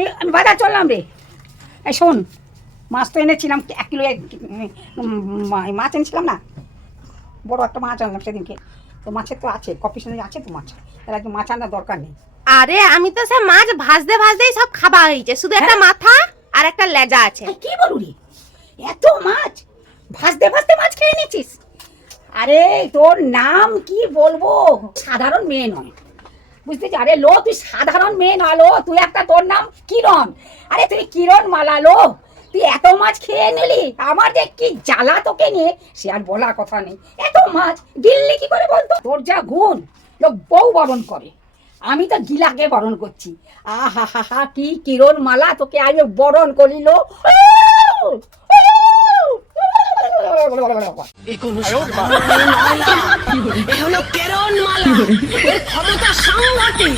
আমি আমি বাজার চললাম রে। এই শোন, মাছ তো এনেছিলাম 1 কিলো মাছ এনেছিলাম না, বড় একটা মাছ আনলাম সেদিনকে। তো মাছের তো আছে, কপি সঙ্গে আছে তো মাছ, তাহলে একটু মাছ আনার দরকার নেই। আরে আমি তো সে মাছ ভাজতে ভাজতেই সব খাওয়া হয়েছে, শুধু একটা মাথা আর একটা লেজা আছে। কি বলুরি, এত মাছ ভাজতে ভাজতে মাছ খেয়ে নিচ্ছিস? আরে তোর নাম কি বলবো, সাধারণ মেয়ে নয়, বুঝতেছি। আরে লো, তুই সাধারণ মেয়ে না লো, তুই একটা, তোর নাম কিরণ। আরে তুই কিরণ মালা লো, তুই এত মাছ খেয়ে নিলি, আমার যে কি জ্বালা তোকে নিয়ে সে আর বলার কথা নেই। এত মাছ গিললি কি করে বলতো? তোর যা গুণ, লোক বউ বরণ করে, আমি তো গিলাকে বরণ করছি। আহা হা হা, কি কিরণ মালা, তোকে আমি বরণ করিল। এ হলো কেরণ মালা, এর ক্ষমতা সাংঘাতিক।